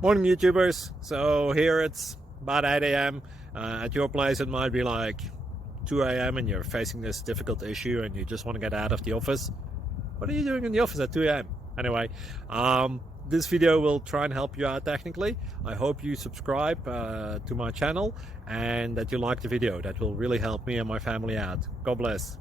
Morning YouTubers. So here it's about 8 a.m. At your place it might be like 2 a.m. and you're facing this difficult issue and you just want to get out of the office. What are you doing in the office at 2 a.m.? Anyway, this video will try and help you out technically. I hope you subscribe to my channel and that you like the video. That will really help me and my family out. God bless.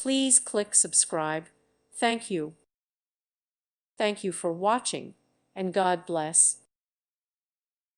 Please click subscribe. Thank you. Thank you for watching, and God bless.